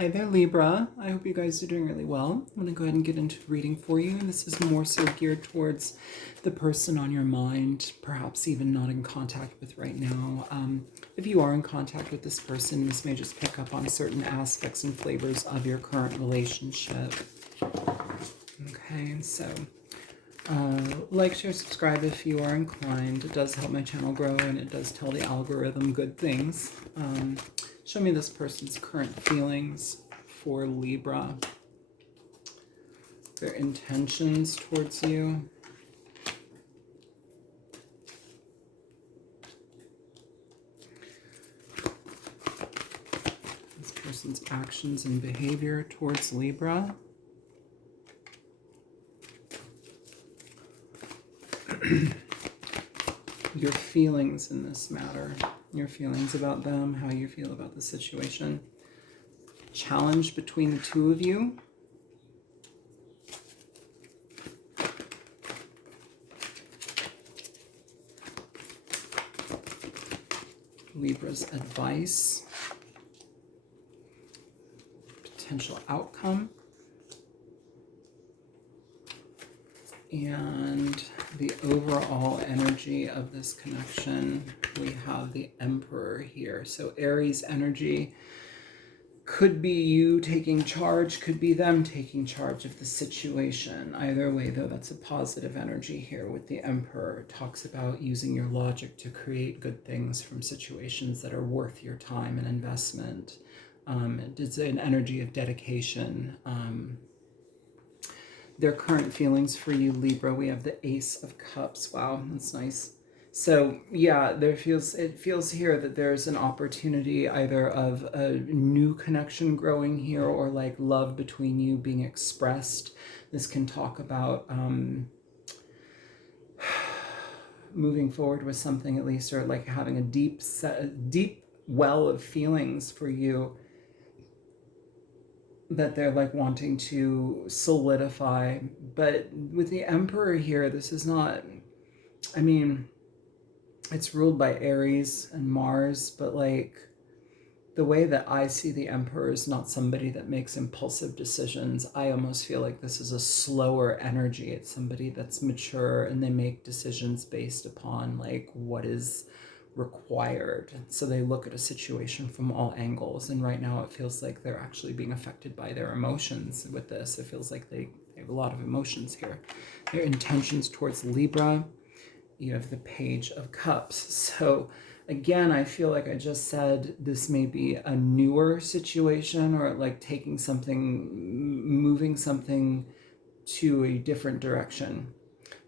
Hi there, Libra. I hope you guys are doing really well. I'm going to go ahead and get into reading for you. This is more so geared towards the person on your mind, perhaps even not in contact with right now. If you are in contact with this person, this may just pick up on certain aspects and flavors of your current relationship. Okay, so like, share, subscribe if you are inclined. It does help my channel grow, and it does tell the algorithm good things. Show me this person's current feelings for Libra, their intentions towards you. This person's actions and behavior towards Libra. Your feelings in this matter. Your feelings about them, how you feel about the situation. Challenge between the two of you. Libra's advice. Potential outcome. And the overall energy of this connection, we have the Emperor here. So Aries energy could be you taking charge, could be them taking charge of the situation. Either way, though, that's a positive energy here with the Emperor. It talks about using your logic to create good things from situations that are worth your time and investment. It's an energy of dedication. Their current feelings for you, Libra, we have the Ace of Cups. Wow, that's nice. So yeah, it feels here that there's an opportunity either of a new connection growing here, or like love between you being expressed. This can talk about moving forward with something, at least, or like having a deep well of feelings for you that they're like wanting to solidify. But with the Emperor here, this is not, I mean, it's ruled by Aries and Mars, but like the way that I see the Emperor is not somebody that makes impulsive decisions. I almost feel like this is a slower energy. It's somebody that's mature, and they make decisions based upon like what is required. So they look at a situation from all angles, and right now it feels like they're actually being affected by their emotions with this. It feels like they have a lot of emotions here. Their intentions towards Libra, you have the Page of Cups. So again, I feel like I just said this may be a newer situation, or like taking something, moving something to a different direction.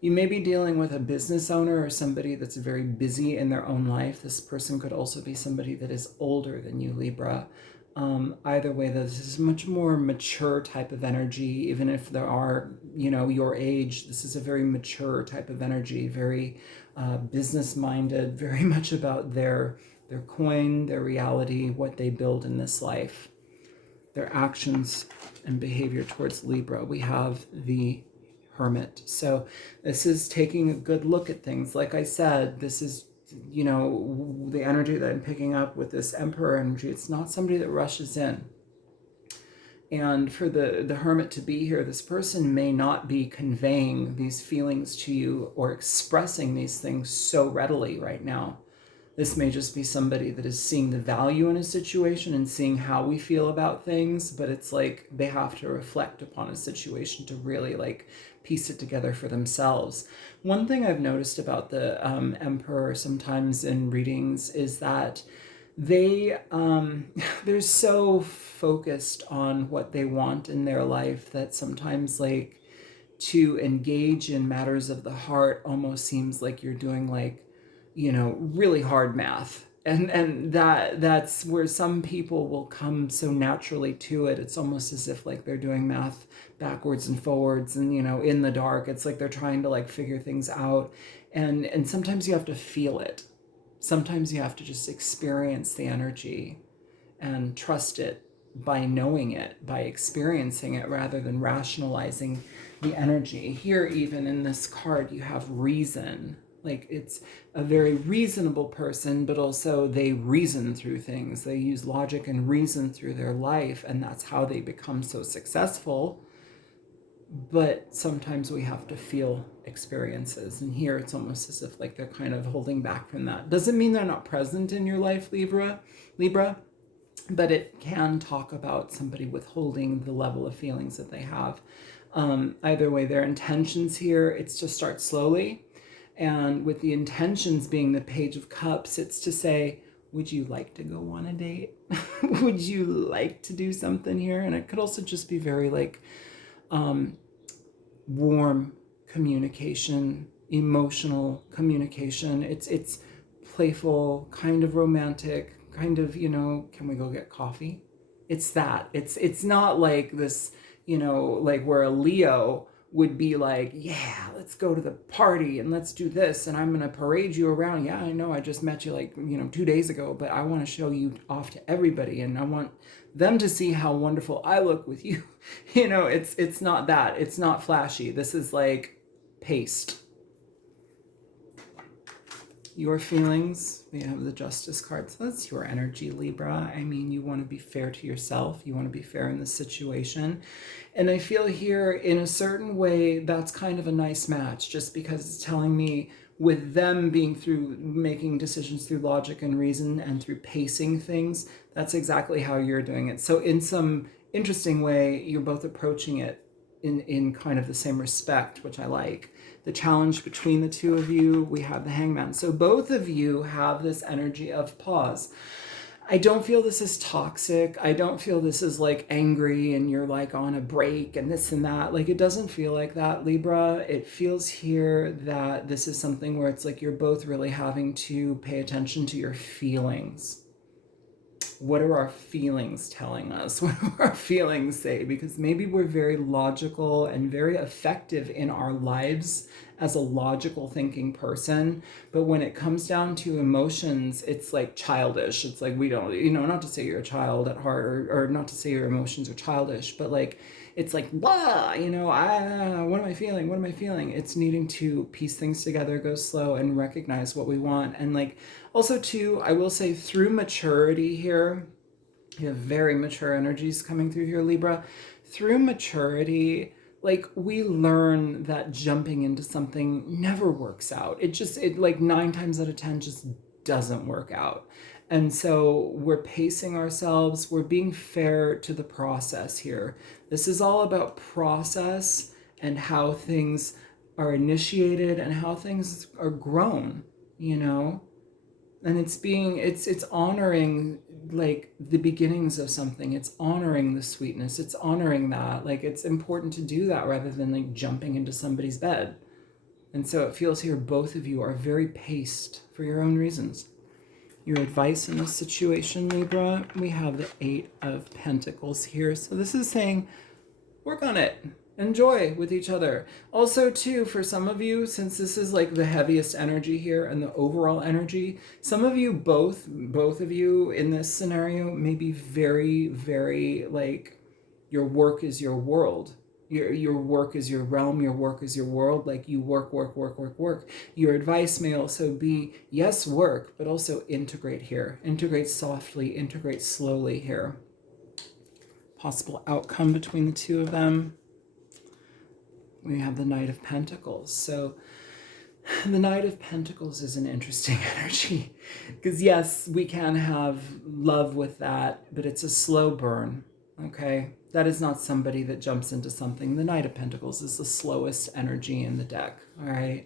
You may be dealing with a business owner or somebody that's very busy in their own life. This person could also be somebody that is older than you, Libra. Either way, this is much more mature type of energy. Even if there are, your age, this is a very mature type of energy, very business-minded, very much about their coin, their reality, what they build in this life, their actions and behavior towards Libra. We have the Hermit. So this is taking a good look at things. Like I said, this is, the energy that I'm picking up with this Emperor energy. It's not somebody that rushes in. And for the Hermit to be here, this person may not be conveying these feelings to you or expressing these things so readily right now. This may just be somebody that is seeing the value in a situation and seeing how we feel about things, but it's like they have to reflect upon a situation to really like piece it together for themselves. One thing I've noticed about the Emperor sometimes in readings is that they're so focused on what they want in their life that sometimes like to engage in matters of the heart almost seems like you're doing like, really hard math. And that's where some people will come so naturally to it. It's almost as if like they're doing math backwards and forwards and, in the dark. It's like they're trying to like figure things out. And sometimes you have to feel it. Sometimes you have to just experience the energy and trust it by knowing it, by experiencing it, rather than rationalizing the energy. Here, even in this card, you have reason. Like it's a very reasonable person, but also they reason through things. They use logic and reason through their life, and that's how they become so successful. But sometimes we have to feel experiences, and here it's almost as if like they're kind of holding back from that. Doesn't mean they're not present in your life, Libra, but it can talk about somebody withholding the level of feelings that they have. Either way, their intentions here, it's to start slowly. And with the intentions being the Page of Cups, it's to say, would you like to go on a date? Would you like to do something here? And it could also just be very like warm communication, emotional communication. It's playful, kind of romantic, kind of, can we go get coffee? It's that. It's not like this, like where a Leo would be like, yeah, let's go to the party and let's do this and I'm going to parade you around. Yeah, I know I just met you like, 2 days ago, but I want to show you off to everybody and I want them to see how wonderful I look with you. It's not that. It's not flashy. This is like paced. Your feelings, we have the Justice card. So that's your energy, Libra. I mean, you want to be fair to yourself. You want to be fair in this situation. And I feel here, in a certain way, that's kind of a nice match, just because it's telling me with them being through making decisions through logic and reason and through pacing things, that's exactly how you're doing it. So in some interesting way, you're both approaching it in kind of the same respect, which I like. The challenge between the two of you, we have the Hangman. So both of you have this energy of pause. I don't feel this is toxic. I don't feel this is like angry and you're like on a break and this and that. Like it doesn't feel like that, Libra. It feels here that this is something where it's like you're both really having to pay attention to your feelings. What are our feelings telling us? What do our feelings say? Because maybe we're very logical and very effective in our lives as a logical thinking person. But when it comes down to emotions, it's like childish. It's like we don't, not to say you're a child at heart or not to say your emotions are childish, but like, it's like, blah, what am I feeling? What am I feeling? It's needing to piece things together, go slow and recognize what we want. And like, also too, I will say through maturity here, you have very mature energies coming through here, Libra. Through maturity, like we learn that jumping into something never works out. It like 9 times out of 10 just doesn't work out. And so we're pacing ourselves. We're being fair to the process here. This is all about process and how things are initiated and how things are grown, And it's honoring like the beginnings of something. It's honoring the sweetness. It's honoring that. Like it's important to do that rather than like jumping into somebody's bed. And so it feels here both of you are very paced for your own reasons. Your advice in this situation, Libra, we have the 8 of Pentacles here. So this is saying, work on it. Enjoy with each other. Also, too, for some of you, since this is like the heaviest energy here and the overall energy, some of you, both of you in this scenario may be very, very like your work is your world. Your work is your realm, your work is your world, like you work. Your advice may also be, yes, work, but also integrate here. Integrate softly, integrate slowly here. Possible outcome between the two of them. We have the Knight of Pentacles. So the Knight of Pentacles is an interesting energy because yes, we can have love with that, but it's a slow burn, okay? That is not somebody that jumps into something. The Knight of Pentacles is the slowest energy in the deck, all right?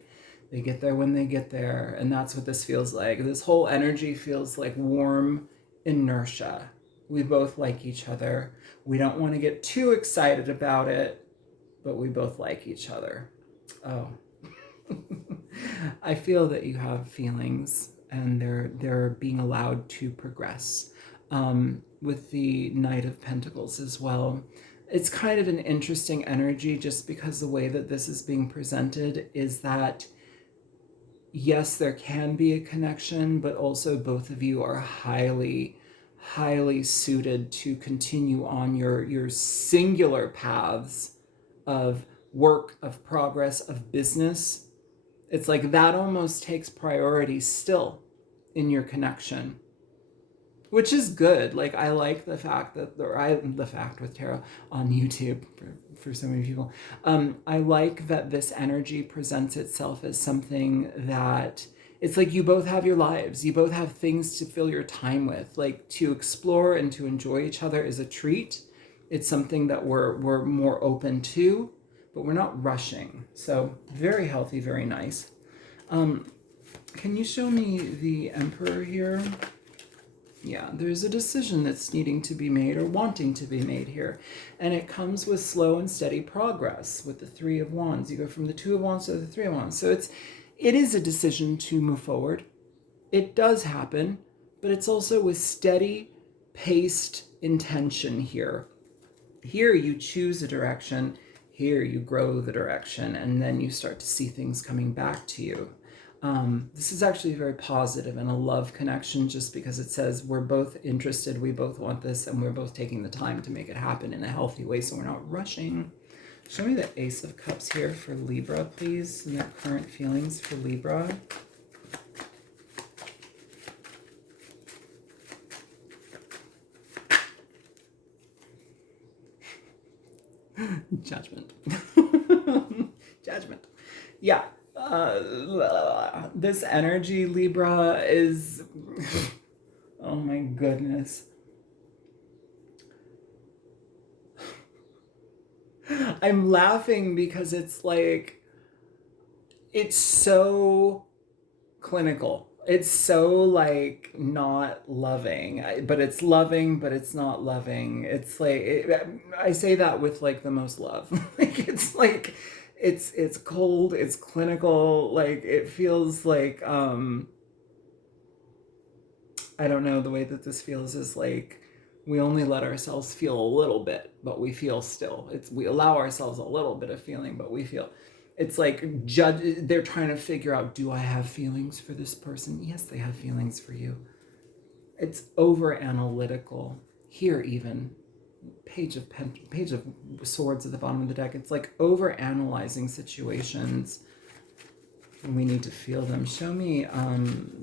They get there when they get there, and that's what this feels like. This whole energy feels like warm inertia. We both like each other. We don't want to get too excited about it, but we both like each other. Oh. I feel that you have feelings and they're being allowed to progress. With the Knight of Pentacles as well. It's kind of an interesting energy just because the way that this is being presented is that, yes, there can be a connection, but also both of you are highly, highly suited to continue on your singular paths of work, of progress, of business, It's like that almost takes priority still in your connection, which is good. Like, I like the fact that the fact with tarot on YouTube for so many people. I like that this energy presents itself as something that it's like you both have your lives, you both have things to fill your time with. Like, to explore and to enjoy each other is a treat. It's something that we're more open to, but we're not rushing. So very healthy, very nice. Can you show me the Emperor here? Yeah, there's a decision that's needing to be made or wanting to be made here. And it comes with slow and steady progress with the Three of Wands. You go from the Two of Wands to the Three of Wands. So it is a decision to move forward. It does happen, but it's also with steady, paced intention here. Here you choose a direction. Here you grow the direction, and then you start to see things coming back to you. This is actually very positive and a love connection, just because it says we're both interested, we both want this, and we're both taking the time to make it happen in a healthy way, so we're not rushing. Show me the Ace of Cups here for Libra, please, and their current feelings for Libra. Judgment. Judgment. Yeah. This energy, Libra, is... oh my goodness. I'm laughing because it's like, it's so clinical. It's so like not loving, but it's loving, but it's not loving. It's like, I say that with like the most love. Like it's cold, it's clinical. Like, it feels like, I don't know, the way that this feels is like, we only let ourselves feel a little bit, but we feel still. We allow ourselves a little bit of feeling, but we feel. It's like they're trying to figure out, do I have feelings for this person? Yes, they have feelings for you. It's over analytical. Here even, page of swords at the bottom of the deck. It's like over analyzing situations. And we need to feel them. Show me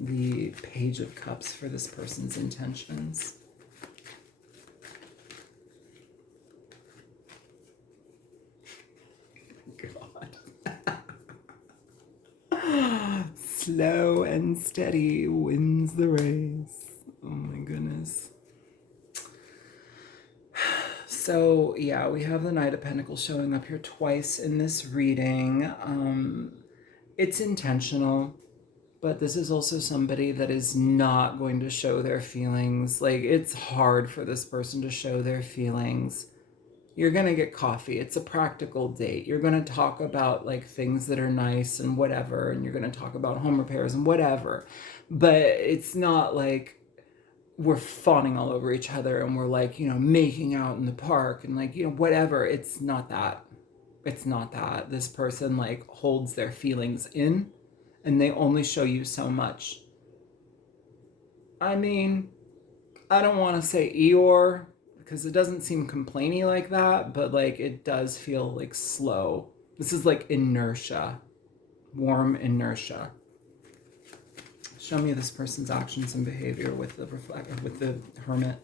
the Page of Cups for this person's intentions. Slow and steady wins the race. Oh my goodness. So yeah, we have the Knight of Pentacles showing up here twice in this reading. It's intentional, but this is also somebody that is not going to show their feelings. Like, it's hard for this person to show their feelings. You're going to get coffee. It's a practical date. You're going to talk about like things that are nice and whatever, and you're going to talk about home repairs and whatever. But it's not like we're fawning all over each other and we're like, you know, making out in the park and like, you know, whatever. It's not that. It's not that. This person like holds their feelings in, and they only show you so much. I mean, I don't want to say Eeyore, because it doesn't seem complainy like that, but like it does feel like slow. This is like inertia, warm inertia. Show me this person's actions and behavior with the with the Hermit.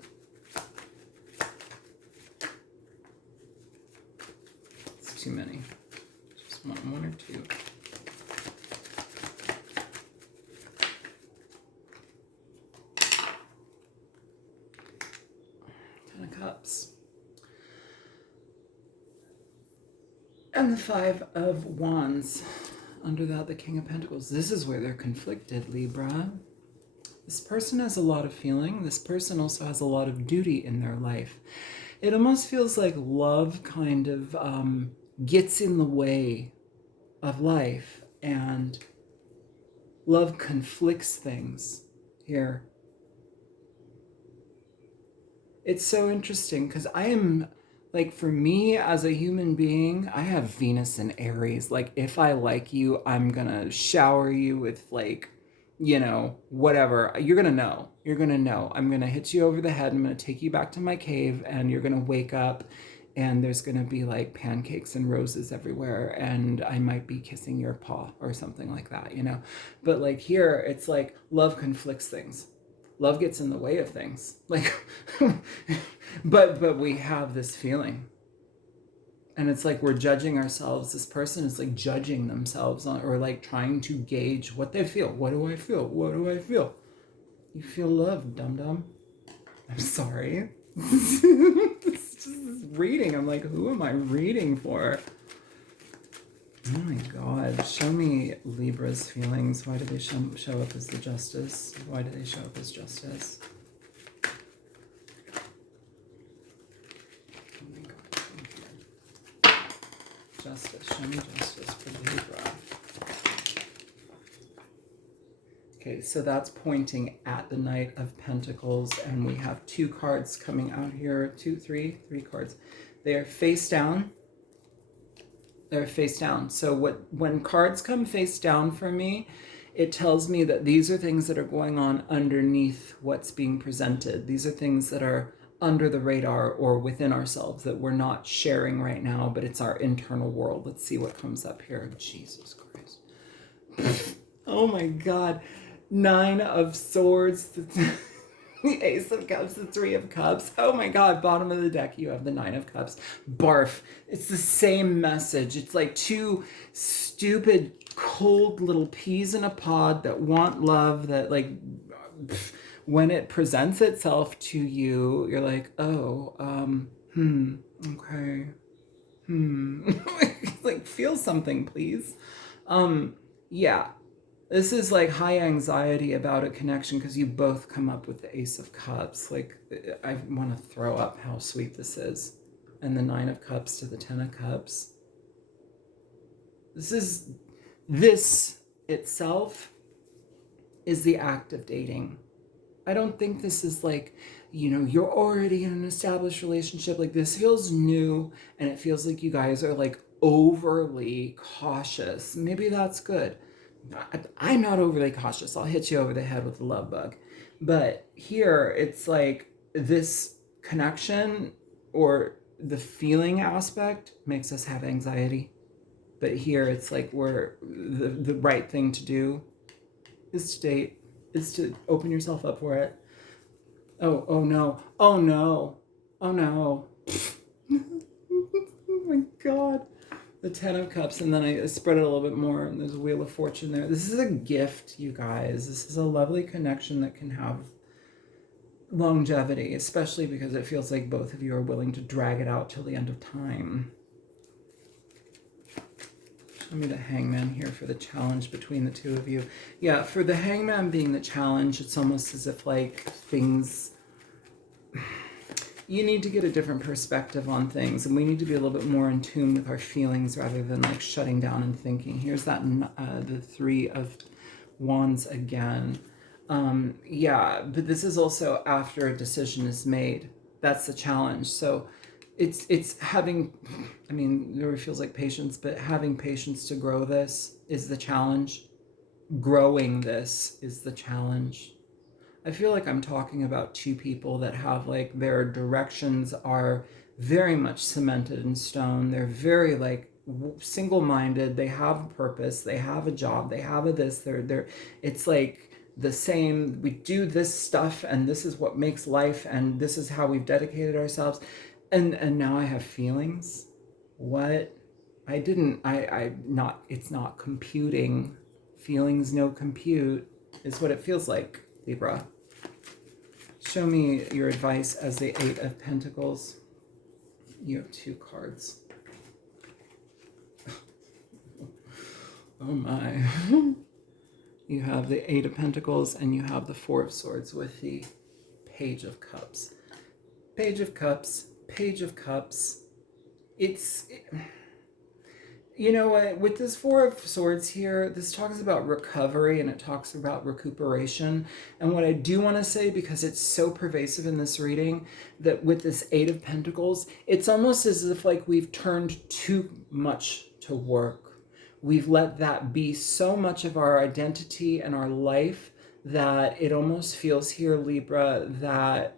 It's too many. Just one or two. Cups. And the Five of Wands. Under that, the King of Pentacles. This is where they're conflicted, Libra. This person has a lot of feeling. This person also has a lot of duty in their life. It almost feels like love kind of gets in the way of life, and love conflicts things here. It's so interesting because I am, like, for me as a human being, I have Venus and Aries. Like, if I like you, I'm gonna shower you with, like, you know, whatever. You're gonna know. You're gonna know. I'm gonna hit you over the head. I'm gonna take you back to my cave, and you're gonna wake up and there's going to be like pancakes and roses everywhere, and I might be kissing your paw or something like that, you know. But like here, it's like love conflicts things. Love gets in the way of things. Like, but we have this feeling. And it's like we're judging ourselves. This person is like judging themselves on, or like trying to gauge what they feel. What do I feel? What do I feel? You feel love, dum-dum. I'm sorry. It's just this reading. I'm like, who am I reading for? Oh my God. Show me Libra's feelings. Why do they show up as the justice? Why do they show up as justice? Oh my God. Come here. Justice. Show me justice for Libra. Okay, so that's pointing at the Knight of Pentacles, and we have 2 cards coming out here. 3 cards. They are face down. They're face down. So when cards come face down for me, it tells me that these are things that are going on underneath what's being presented. These are things that are under the radar or within ourselves that we're not sharing right now, but it's our internal world. Let's see what comes up here. Jesus Christ. Oh my God. 9 of Swords, the Ace of Cups, the 3 of Cups. Oh my God, bottom of the deck, you have the 9 of Cups. Barf. It's the same message. It's like 2 stupid, cold little peas in a pod that want love, that like, when it presents itself to you, you're like, oh, okay. Like, feel something, please. Yeah. This is like high anxiety about a connection because you both come up with the Ace of Cups. Like, I want to throw up how sweet this is. And the 9 of Cups to the 10 of Cups. This itself is the act of dating. I don't think this is like, you know, you're already in an established relationship. Like, this feels new, and it feels like you guys are like overly cautious. Maybe that's good. I'm not overly cautious. I'll hit you over the head with the love bug. But here, it's like this connection or the feeling aspect makes us have anxiety. But here, it's like the right thing to do is to date, is to open yourself up for it. Oh no. Oh no. Oh no. Oh my God. The 10 of Cups, and then I spread it a little bit more, and there's a Wheel of Fortune there. This is a gift, you guys. This is a lovely connection that can have longevity, especially because it feels like both of you are willing to drag it out till the end of time. Show me the Hangman here for the challenge between the 2 of you. Yeah, for the Hangman being the challenge, it's almost as if like things... You need to get a different perspective on things, and we need to be a little bit more in tune with our feelings rather than like shutting down and thinking. Here's that the 3 of Wands again. Yeah, but this is also after a decision is made. That's the challenge. So it's having, I mean, it really feels like patience, but having patience to grow this is the challenge. Growing this is the challenge. I feel like I'm talking about 2 people that have like their directions are very much cemented in stone. They're very like single-minded. They have a purpose. They have a job. They have a this. It's like the same. We do this stuff, and this is what makes life, and this is how we've dedicated ourselves. And now I have feelings. What? It's not computing. Feelings no compute is what it feels like. Libra. Show me your advice as the 8 of Pentacles. You have 2 cards. Oh my. You have the 8 of Pentacles and you have the 4 of Swords with the Page of Cups. Page of Cups. Page of Cups. You know what, with this 4 of Swords here, this talks about recovery and it talks about recuperation. And what I do want to say, because it's so pervasive in this reading, that with this 8 of Pentacles, it's almost as if like we've turned too much to work. We've let that be so much of our identity and our life that it almost feels here, Libra, that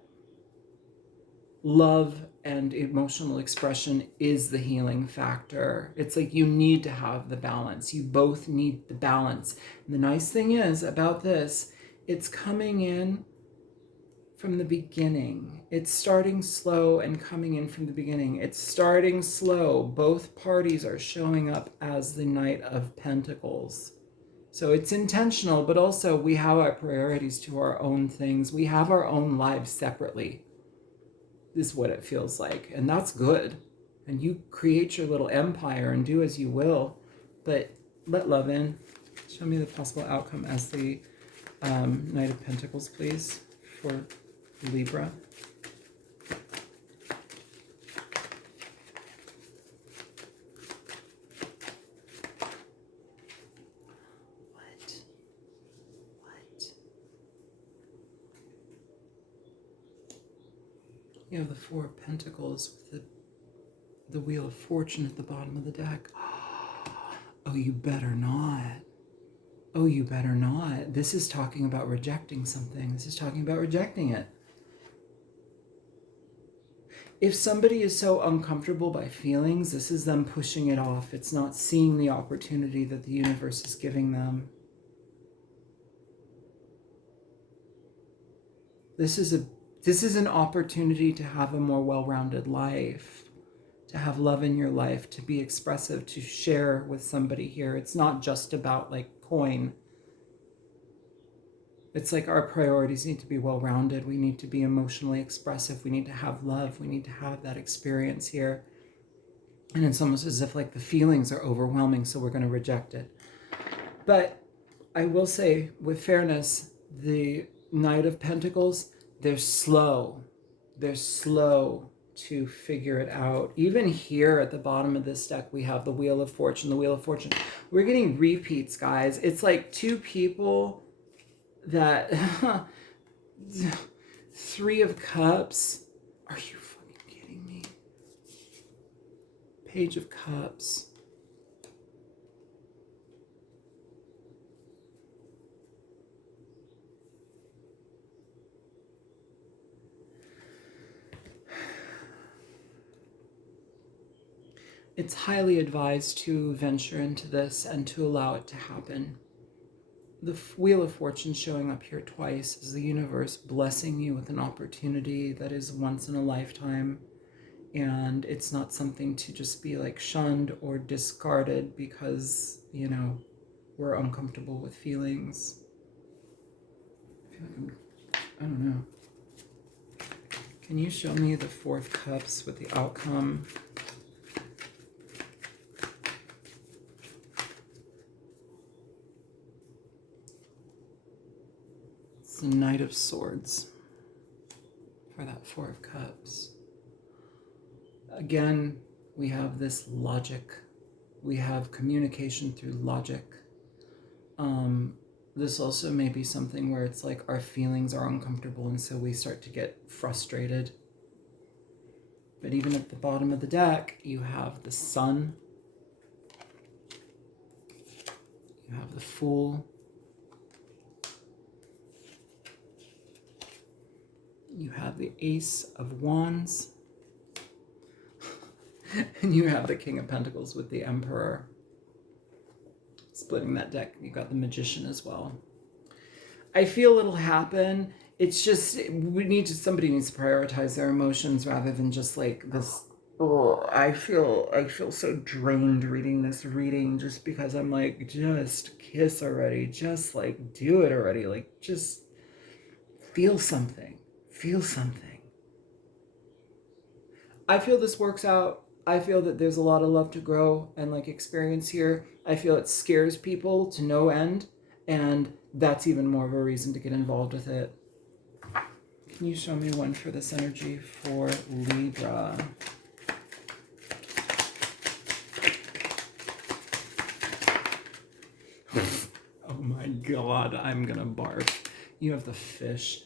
love and emotional expression is the healing factor. It's like you need to have the balance. You both need the balance. And the nice thing is about this, it's coming in from the beginning. It's starting slow and coming in from the beginning. It's starting slow. Both parties are showing up as the Knight of Pentacles. So it's intentional, but also we have our priorities to our own things. We have our own lives separately, is what it feels like. And that's good. And you create your little empire and do as you will, but let love in. Show me the possible outcome as the Knight of Pentacles, please, for Libra. You have the Four of Pentacles with the Wheel of Fortune at the bottom of the deck. Oh, you better not. Oh, you better not. This is talking about rejecting something. This is talking about rejecting it. If somebody is so uncomfortable by feelings, this is them pushing it off. It's not seeing the opportunity that the universe is giving them. This is an opportunity to have a more well-rounded life, to have love in your life, to be expressive, to share with somebody here. It's not just about like coin. It's like our priorities need to be well-rounded. We need to be emotionally expressive. We need to have love. We need to have that experience here. And it's almost as if like the feelings are overwhelming, so we're going to reject it. But I will say, with fairness, the Knight of Pentacles, they're slow. They're slow to figure it out. Even here at the bottom of this deck, we have the Wheel of Fortune, the Wheel of Fortune. We're getting repeats, guys. It's like two people that... Three of Cups. Are you fucking kidding me? Page of Cups. It's highly advised to venture into this and to allow it to happen. The Wheel of Fortune showing up here twice is the universe blessing you with an opportunity that is once in a lifetime. And it's not something to just be like shunned or discarded because, you know, we're uncomfortable with feelings. I feel like I don't know. Can you show me the Four of Cups with the outcome? It's the Knight of Swords for that Four of Cups. Again, we have this logic. We have communication through logic. This also may be something where it's like our feelings are uncomfortable and so we start to get frustrated. But even at the bottom of the deck, you have the Sun. You have the Fool. You have the Ace of Wands. And you have the King of Pentacles with the Emperor. Splitting that deck, you got the Magician as well. I feel it'll happen. It's just, somebody needs to prioritize their emotions rather than just like this. Oh, I feel so drained reading this reading just because I'm like, just kiss already. Just like do it already. Like just feel something. Feel something. I feel this works out. I feel that there's a lot of love to grow and like experience here. I feel it scares people to no end, and that's even more of a reason to get involved with it. Can you show me one for this energy for Libra? Oh my God, I'm gonna barf. You have the Fish.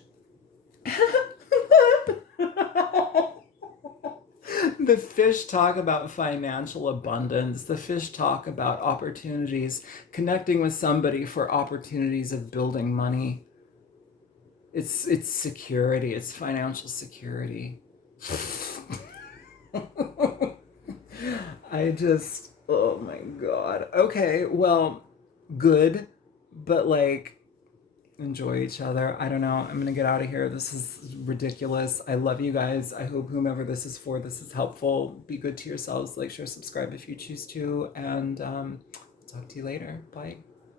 The Fish talk about financial abundance. The Fish talk about opportunities, connecting with somebody for opportunities of building money. It's security. It's financial security. I just, oh my God. Okay, well, good, but like, enjoy each other. I don't know. I'm gonna get out of here. This is ridiculous. I love you guys. I hope whomever this is for, this is helpful. Be good to yourselves. Like, share, subscribe if you choose to, and talk to you later. Bye.